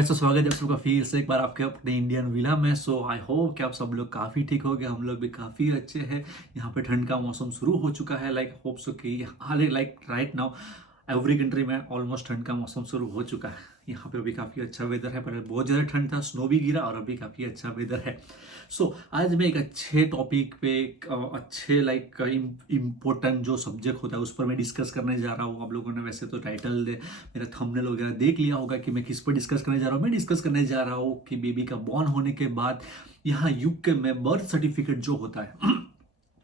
तो स्वागत है आप सबका फिर से एक बार आपके अपने इंडियन विला में। सो आई होप कि आप सब लोग काफ़ी ठीक हो गए, हम लोग भी काफ़ी अच्छे हैं। यहाँ पे ठंड का मौसम शुरू हो चुका है। लाइक होप सो कि हाल like right now every country में ऑलमोस्ट ठंड का मौसम शुरू हो चुका है। यहाँ पे भी काफ़ी अच्छा वेदर है। पहले बहुत ज़्यादा ठंड था, स्नो भी गिरा और अभी काफ़ी अच्छा वेदर है। सो आज मैं एक अच्छे टॉपिक पे एक अच्छे लाइक इम्पोर्टेंट जो सब्जेक्ट होता है उस पर मैं डिस्कस करने जा रहा हूँ। आप लोगों ने वैसे तो टाइटल मेरा थंबनेल वगैरह देख लिया होगा कि मैं किस पर डिस्कस करने जा रहा हूँ। मैं डिस्कस करने जा रहा हूँ कि बेबी का बॉर्न होने के बाद यहाँ यूके में बर्थ सर्टिफिकेट जो होता है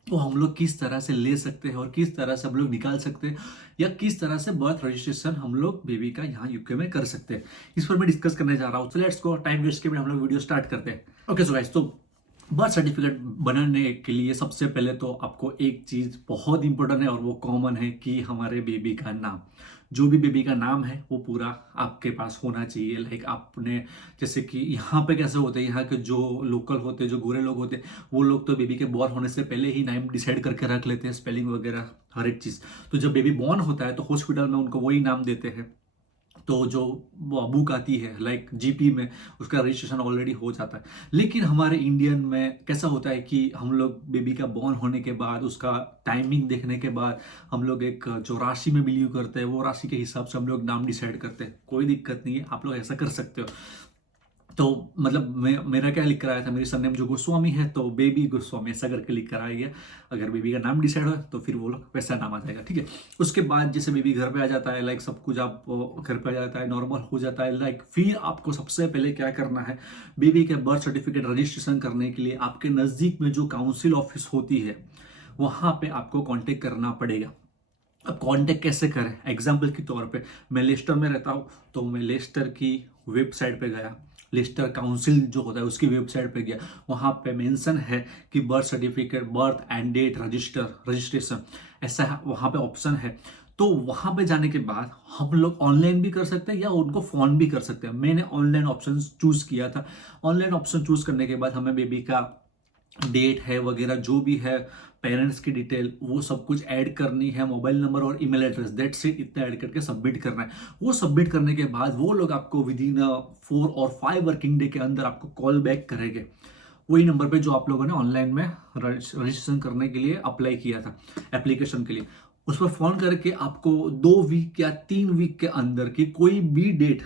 वो हम लोग किस तरह से ले सकते हैं और किस तरह से हम लोग निकाल सकते हैं, या किस तरह से बर्थ रजिस्ट्रेशन हम लोग बेबी का यहाँ यूके में कर सकते हैं। इस पर मैं डिस्कस करने जा रहा हूँ। तो लेट्स गो, टाइम वेस्ट के बिना हम लोग वीडियो स्टार्ट करते हैं। ओके सो गाइस, तो बर्थ सर्टिफिकेट बनाने के लिए सबसे पहले तो आपको एक चीज़ बहुत इंपॉर्टेंट है और वो कॉमन है कि हमारे बेबी का नाम, जो भी बेबी का नाम है वो पूरा आपके पास होना चाहिए। लाइक आपने, जैसे कि यहाँ पे कैसे होते हैं, यहाँ के जो लोकल होते हैं, जो गोरे लोग होते हैं, वो लोग तो बेबी के बॉर्न होने से पहले ही नाम डिसाइड करके रख लेते हैं, स्पेलिंग वगैरह हर एक चीज़। तो जब बेबी बॉर्न होता है तो हॉस्पिटल में उनको वही नाम देते हैं। तो जो बुक आती है लाइक जीपी में, उसका रजिस्ट्रेशन ऑलरेडी हो जाता है। लेकिन हमारे इंडियन में कैसा होता है कि हम लोग बेबी का बॉर्न होने के बाद उसका टाइमिंग देखने के बाद हम लोग एक जो राशि में बिलीव करते हैं वो राशि के हिसाब से हम लोग नाम डिसाइड करते हैं। कोई दिक्कत नहीं है, आप लोग ऐसा कर सकते हो। तो मतलब मेरा क्या लिख कर आया था, मेरी सरनेम जो गोस्वामी है तो बेबी गोस्वामी ऐसा करके लिख कर आया गया। अगर बेबी का नाम डिसाइड हो तो फिर वो लोग वैसा नाम आ जाएगा, ठीक है। उसके बाद जैसे बेबी घर पे आ जाता है, लाइक सब कुछ आप घर पे आ जाता है, नॉर्मल हो जाता है, लाइक फिर आपको सबसे पहले क्या करना है, बेबी के बर्थ सर्टिफिकेट रजिस्ट्रेशन करने के लिए आपके नज़दीक में जो काउंसिल ऑफिस होती है वहाँ पे आपको कॉन्टेक्ट करना पड़ेगा। अब कांटेक्ट कैसे करें, एग्जाम्पल के तौर पे मैं लेस्टर में रहता हूँ तो मैं लेस्टर की वेबसाइट पे गया, लेस्टर काउंसिल जो होता है उसकी वेबसाइट पे गया, वहाँ पे मेंशन है कि birth certificate, birth and date registration, ऐसा वहाँ पे ऑप्शन है। तो वहाँ पे जाने के बाद हम लोग ऑनलाइन भी कर सकते हैं या उनको फ़ोन भी कर सकते हैं। मैंने ऑनलाइन ऑप्शन चूज़ किया था। ऑनलाइन ऑप्शन चूज़ करने के बाद हमें बेबी का डेट है वगैरह जो भी है, पेरेंट्स की डिटेल, वो सब कुछ ऐड करनी है, मोबाइल नंबर और ईमेल एड्रेस, दैट्स इट, इतना ऐड करके सबमिट करना है। वो सबमिट करने के बाद वो लोग आपको विद इन 4 और 5 वर्किंग डे के अंदर आपको कॉल बैक करेंगे, वही नंबर पे जो आप लोगों ने ऑनलाइन में रजिस्ट्रेशन करने के लिए अप्लाई किया था एप्लीकेशन के लिए। उस पर फोन करके आपको 2 वीक या 3 वीक के अंदर की कोई भी डेट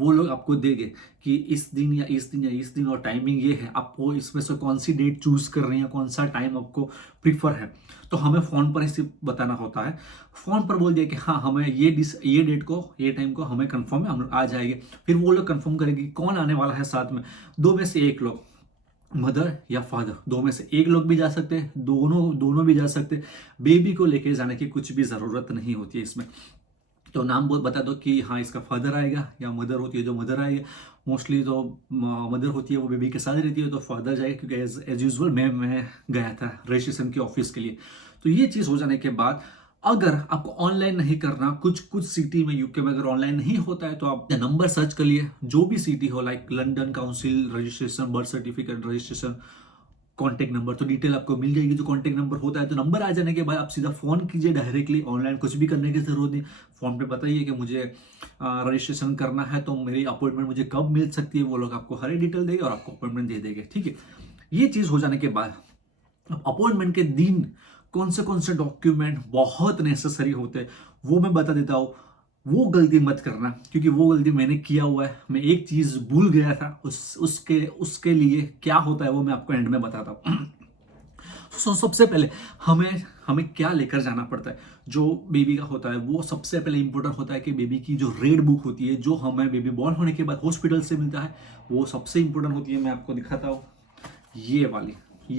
वो लोग आपको देंगे कि इस दिन या इस दिन या इस दिन और टाइमिंग ये है, आपको इसमें से कौन सी डेट चूज कर रही है, कौन सा टाइम आपको प्रीफर है। तो हमें फ़ोन पर ही सिर्फ बताना होता है। फ़ोन पर बोल दिया कि हाँ हमें ये डेट को, ये टाइम को हमें कंफर्म है, हम आ जाएंगे। फिर वो लोग कंफर्म करेंगे कौन आने वाला है साथ में। दो में से एक लोग, मदर या फादर, दो में से एक लोग भी जा सकते हैं, दोनों दोनों भी जा सकते हैं। बेबी को लेके जाने की कुछ भी ज़रूरत नहीं होती है इसमें। तो नाम बहुत बता दो कि हाँ इसका फादर आएगा, या मदर होती है जो मदर आएगी। मोस्टली तो मदर होती है वो बेबी के साथ रहती है तो फादर जाएगा, क्योंकि एज यूजल मैं गया था रजिस्ट्रेशन के ऑफिस के लिए। तो ये चीज़ हो जाने के बाद अगर आपको ऑनलाइन नहीं करना, कुछ कुछ सिटी में यूके में अगर ऑनलाइन नहीं होता है तो आप नंबर सर्च कर लिए, जो भी सिटी हो, like London council registration birth certificate registration, contact number, तो डिटेल आपको मिल जाएगी। जो कॉन्टैक्ट नंबर होता है तो नंबर आ जाने के बाद आप सीधा फ़ोन कीजिए डायरेक्टली, ऑनलाइन कुछ भी करने की ज़रूरत नहीं। फ़ोन पे बताइए कि मुझे रजिस्ट्रेशन करना है तो मेरी अपॉइंटमेंट मुझे कब मिल सकती है, वो लोग आपको हर एक डिटेल देंगे और आपको अपॉइंटमेंट दे देंगे, ठीक है। ये चीज़ हो जाने के बाद अब अपॉइंटमेंट के दिन कौन से डॉक्यूमेंट बहुत नेसेसरी होते हैं वो मैं बता देता हूँ। वो गलती मत करना, क्योंकि वो गलती मैंने किया हुआ है। मैं एक चीज़ भूल गया था, उसके उसके लिए क्या होता है वो मैं आपको एंड में बताता हूँ। सबसे पहले हमें हमें क्या लेकर जाना पड़ता है जो बेबी का होता है, वो सबसे पहले इंपॉर्टेंट होता है कि बेबी की जो रेड बुक होती है जो हमें बेबी बॉर्न होने के बाद हॉस्पिटल से मिलता है, वो सबसे इंपॉर्टेंट होती है। मैं आपको दिखाता हूँ, ये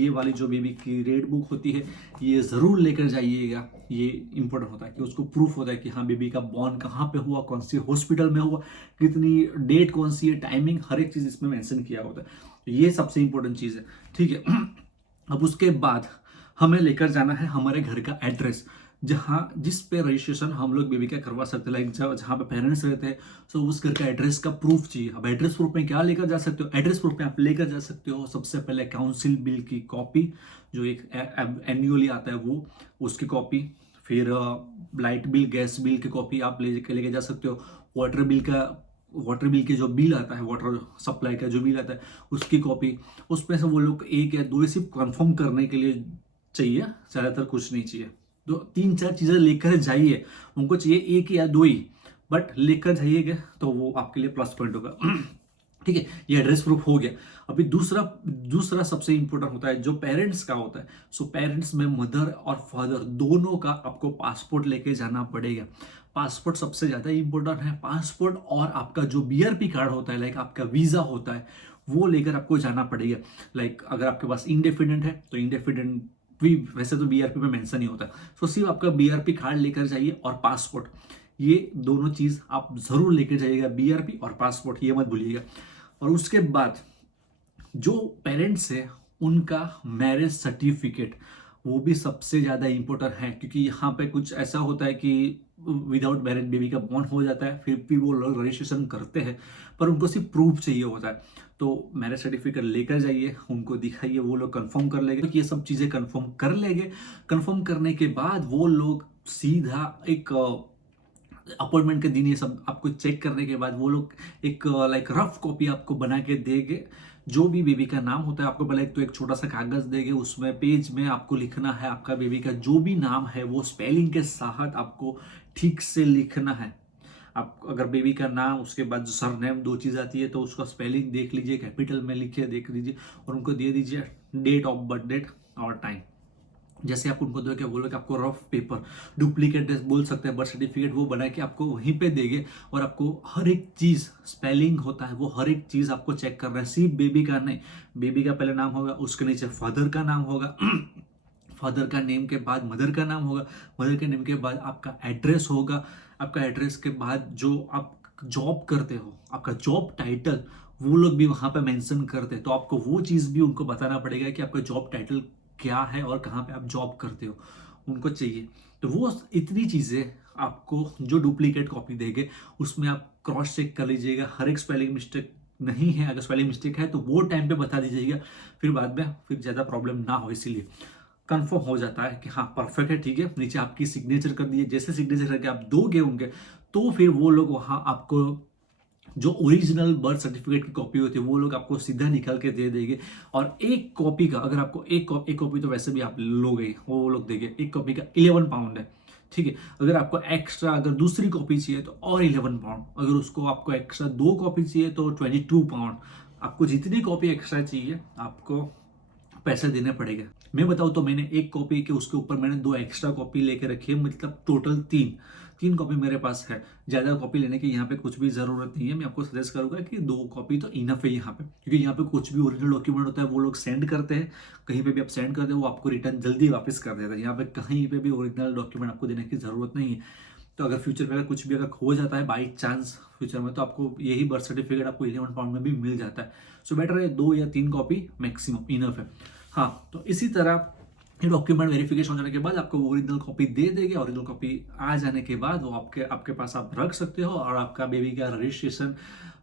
वाली जो बेबी की रेड बुक होती है ये ज़रूर लेकर जाइएगा। ये इंपॉर्टेंट होता है कि उसको प्रूफ होता है कि हाँ बेबी का बॉर्न कहाँ पे हुआ, कौन सी हॉस्पिटल में हुआ, कितनी डेट कौन सी है, टाइमिंग, हर एक चीज़ इसमें मेंशन किया होता है। ये सबसे इंपॉर्टेंट चीज़ है, ठीक है। अब उसके बाद हमें लेकर जाना है हमारे घर का एड्रेस, जहाँ जिस पे रजिस्ट्रेशन हम लोग बेबी का करवा सकते हैं, लाइक जहाँ पे पेरेंट्स रहते हैं। सो उस घर का एड्रेस का प्रूफ चाहिए। अब एड्रेस प्रूफ में क्या लेकर जा सकते हो, एड्रेस प्रूफ में आप लेकर जा सकते हो सबसे पहले काउंसिल बिल की कॉपी, जो एक एनुअली आता है वो, उसकी कॉपी। फिर लाइट बिल, गैस बिल की कॉपी आप लेके जा सकते हो। वाटर बिल का वाटर बिल के जो बिल आता है, वाटर सप्लाई का जो बिल आता है उसकी कॉपी, उसमें से वो लोग एक या दो सिर्फ कंफर्म करने के लिए चाहिए, ज़्यादातर कुछ नहीं चाहिए। तो 3-4 चीज़ें लेकर जाइए, उनको चाहिए एक या दो ही, बट लेकर जाइएगा तो वो आपके लिए प्लस पॉइंट होगा। ठीक है, ये एड्रेस प्रूफ हो गया। अभी दूसरा दूसरा सबसे इंपॉर्टेंट होता है जो पेरेंट्स का होता है। सो पेरेंट्स में मदर और फादर दोनों का आपको पासपोर्ट लेके जाना पड़ेगा। पासपोर्ट सबसे ज़्यादा इंपॉर्टेंट है। पासपोर्ट और आपका जो बीआरपी कार्ड होता है, लाइक आपका वीज़ा होता है, वो लेकर आपको जाना पड़ेगा। लाइक अगर आपके पास इंडेफिनेंट है तो इंडेफिनेंट भी, वैसे तो बीआरपी में मेंशन नहीं होता। सो सिर्फ आपका बीआरपी कार्ड लेकर जाइए और पासपोर्ट, ये दोनों चीज़ आप ज़रूर लेकर जाइएगा, बीआरपी और पासपोर्ट, ये मत भूलिएगा। और उसके बाद जो पेरेंट्स है उनका मैरिज सर्टिफिकेट, वो भी सबसे ज़्यादा इम्पोर्टेंट है, क्योंकि यहाँ पे कुछ ऐसा होता है कि विदाउट मैरिज बेबी का बॉर्न हो जाता है, फिर भी वो लोग रजिस्ट्रेशन करते हैं, पर उनको सिर्फ प्रूफ चाहिए होता है। तो मैरिज सर्टिफिकेट लेकर जाइए, उनको दिखाइए, वो लोग कंफर्म कर लेंगे। क्योंकि ये सब चीज़ें कंफर्म कर लेंगे। कंफर्म करने के बाद वो लोग सीधा एक अपॉइंटमेंट के दिन ये सब आपको चेक करने के बाद वो लोग एक लाइक रफ कॉपी आपको बना के देंगे। जो भी बेबी का नाम होता है आपको पहले तो एक छोटा सा कागज देंगे, उसमें पेज में आपको लिखना है आपका बेबी का जो भी नाम है वो स्पेलिंग के साथ आपको ठीक से लिखना है। आप अगर बेबी का नाम, उसके बाद सरनेम, दो चीज़ आती है, तो उसका स्पेलिंग देख लीजिए, कैपिटल में लिखिए, देख लीजिए, और उनको दे दीजिए डेट ऑफ बर्थ, डेट और टाइम। जैसे आप उनको दो क्या बोलो कि आपको रफ पेपर, डुप्लीकेट बोल सकते हैं, बर्थ सर्टिफिकेट, वो बना के आपको वहीं पे देंगे। और आपको हर एक चीज़, स्पेलिंग होता है वो हर एक चीज़ आपको चेक करना है, सिर्फ बेबी का नहीं। बेबी का पहले नाम होगा, उसके नीचे फादर का नाम होगा, फादर का नेम के बाद मदर का नाम होगा, मदर के नेम के बाद आपका एड्रेस होगा, आपका एड्रेस के बाद जो आप जॉब करते हो, आपका जॉब टाइटल, वो लोग भी वहाँ पे मेंशन करते हैं। तो आपको वो चीज़ भी उनको बताना पड़ेगा कि आपका जॉब टाइटल क्या है और कहाँ पे आप जॉब करते हो, उनको चाहिए। तो वो इतनी चीज़ें आपको जो डुप्लीकेट कॉपी देंगे उसमें आप क्रॉस चेक कर लीजिएगा, हर एक स्पेलिंग मिस्टेक नहीं है, अगर स्पेलिंग मिस्टेक है तो वो टाइम पे बता दीजिएगा, फिर बाद में फिर ज़्यादा प्रॉब्लम ना हो। इसीलिए कंफर्म हो जाता है कि हाँ परफेक्ट है, ठीक है, नीचे आपकी सिग्नेचर कर दिए। जैसे सिग्नेचर करके आप दोगे उनके, तो फिर वो लोग वहाँ आपको जो ओरिजिनल बर्थ सर्टिफिकेट की कॉपी होती है वो लोग आपको सीधा निकाल के दे देंगे। और एक कॉपी का, अगर आपको एक कॉपी तो वैसे भी आप लोगे, वो लोग देंगे, एक कॉपी का 11 पाउंड है, ठीक है। अगर आपको एक्स्ट्रा अगर दूसरी कॉपी चाहिए तो और 11 पाउंड, अगर उसको आपको एक्स्ट्रा 2 कॉपी चाहिए तो 22 पाउंड। आपको जितनी कॉपी एक्स्ट्रा चाहिए आपको पैसे देने पड़ेगा। मैं बताऊँ तो मैंने एक कॉपी के उसके ऊपर मैंने 2 एक्स्ट्रा कॉपी लेके रखी है, मतलब टोटल 3 कॉपी मेरे पास है। ज़्यादा कॉपी लेने की यहाँ पे कुछ भी ज़रूरत नहीं है। मैं आपको सजेस्ट करूँगा कि 2 कॉपी तो इनफ है यहाँ पे, क्योंकि यहाँ पे कुछ भी ओरिजिनल डॉक्यूमेंट होता है वो लोग सेंड करते हैं, कहीं पे भी आप सेंड करते हो वो आपको रिटर्न जल्दी वापस कर देता है। यहाँ पे कहीं पे भी ओरिजिनल डॉक्यूमेंट आपको देने की ज़रूरत नहीं है। तो अगर फ्यूचर में अगर कुछ भी अगर खो जाता है बाई चांस फ्यूचर में, तो आपको यही बर्थ सर्टिफिकेट आपको 11 पाउंड में भी मिल जाता है। सो बेटर है 2 या 3 कॉपी मैक्सिमम इनफ है। हाँ, तो इसी तरह ये डॉक्यूमेंट वेरिफिकेशन हो जाने के बाद आपको ओरिजिनल कॉपी दे देंगे। ओरिजिनल कॉपी आ जाने के बाद वो आपके आपके पास आप रख सकते हो, और आपका बेबी का रजिस्ट्रेशन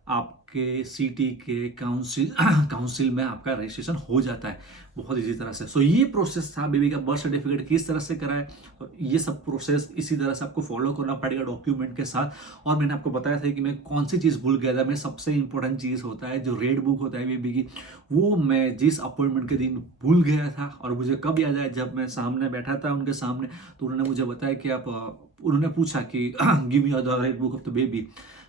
आपके सिटी के काउंसिल में आपका रजिस्ट्रेशन हो जाता है बहुत इसी तरह से। सो ये प्रोसेस था बेबी का बर्थ सर्टिफिकेट किस तरह से कराए। तो ये सब प्रोसेस इसी तरह से आपको फॉलो करना पड़ेगा डॉक्यूमेंट के साथ। और मैंने आपको बताया था कि मैं कौन सी चीज़ भूल गया था। मैं सबसे इंपॉर्टेंट चीज़ होता है जो रेड बुक होता है बेबी की, वो मैं जिस अपॉइंटमेंट के दिन भूल गया था। और मुझे कब याद आया, जब मैं सामने बैठा था उनके सामने, तो उन्होंने मुझे बताया कि आप उन्होंने पूछा कि give me the red book of the baby.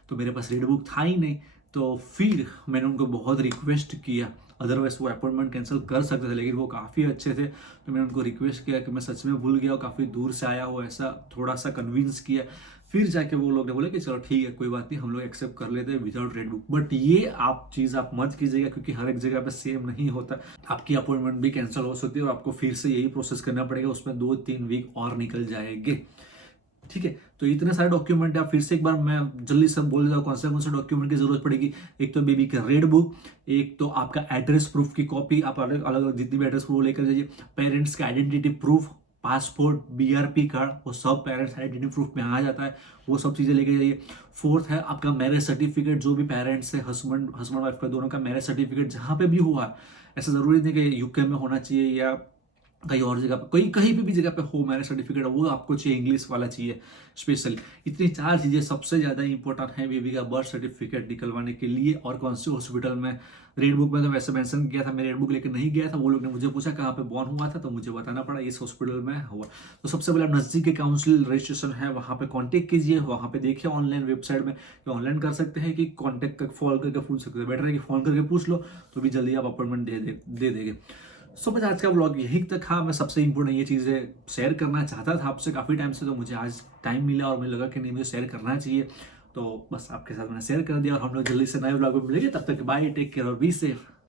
तो मेरे पास रेड बुक था ही नहीं। तो फिर मैंने उनको बहुत रिक्वेस्ट किया, अदरवाइज वो अपॉइंटमेंट कैंसिल कर सकते थे, लेकिन वो काफ़ी अच्छे थे। तो मैंने उनको रिक्वेस्ट किया कि मैं सच में भूल गया और काफ़ी दूर से आया हो, ऐसा थोड़ा सा कन्विंस किया। फिर जाके वो लोग ने बोले कि चलो ठीक है कोई बात नहीं, हम लोग एक्सेप्ट कर लेते हैं विदाउट रेड बुक। बट ये आप चीज़ आप मत कीजिएगा, क्योंकि हर एक जगह पे सेम नहीं होता। आपकी अपॉइंटमेंट भी कैंसिल हो सकती है और आपको फिर से यही प्रोसेस करना पड़ेगा, उसमें 2-3 वीक और निकल जाएंगे। ठीक है, तो इतने सारे डॉक्यूमेंट है। फिर से एक बार मैं जल्दी से बोल देता हूँ कौन से डॉक्यूमेंट की जरूरत पड़ेगी। एक तो बेबी का रेड बुक, एक तो आपका एड्रेस प्रूफ की कॉपी, आप अलग अलग जितनी भी एड्रेस प्रूफ लेकर जाइए। पेरेंट्स का identity proof, passport, BRP card, वो सब पेरेंट्स आइडेंटिटी प्रूफ में आ जाता है, वो सब चीज़ें लेके जाइए। फोर्थ है आपका मैरिज सर्टिफिकेट, जो भी पेरेंट्स है, हस्बैंड वाइफ का दोनों का मैरिज सर्टिफिकेट जहाँ पे भी हुआ, ऐसा ज़रूरी नहीं कि यूके में होना चाहिए या कहीं और जगह पे, कहीं कहीं भी जगह पे हो मैरिज सर्टिफिकेट, वो आपको चाहिए, इंग्लिश वाला चाहिए स्पेशली। इतनी 4 चीज़ें सबसे ज़्यादा इंपॉर्टेंट है बेबी का बर्थ सर्टिफिकेट निकलवाने के लिए। और कौन से हॉस्पिटल में, रेड बुक में तो वैसे मेंशन किया था, मैं रेड बुक लेकर नहीं गया था, वो लोग ने मुझे पूछा कहाँ पे बॉर्न हुआ था, तो मुझे बताना पड़ा इस हॉस्पिटल में हुआ। तो सबसे पहले नज़दीक के काउंसिल रजिस्ट्रेशन है वहाँ पे कांटेक्ट कीजिए, वहाँ पे देखिए ऑनलाइन वेबसाइट में कि ऑनलाइन कर सकते हैं कि कांटेक्ट कर कॉल करके पूछ सकते हैं। बेटर है कि फ़ोन करके पूछ लो, तो भी जल्दी आप अपॉइंटमेंट दे देंगे। सो बस आज का ब्लॉग यहीं तक था। मैं सबसे इंपॉर्टेंट ये चीज़ें शेयर करना चाहता था आपसे काफ़ी टाइम से, तो मुझे आज टाइम मिला और मुझे लगा कि नहीं, मुझे शेयर करना चाहिए, तो बस आपके साथ मैंने शेयर कर दिया। और हम लोग जल्दी से नए ब्लॉग में मिलेंगे, तब तक बाय, टेक केयर और बी सेफ।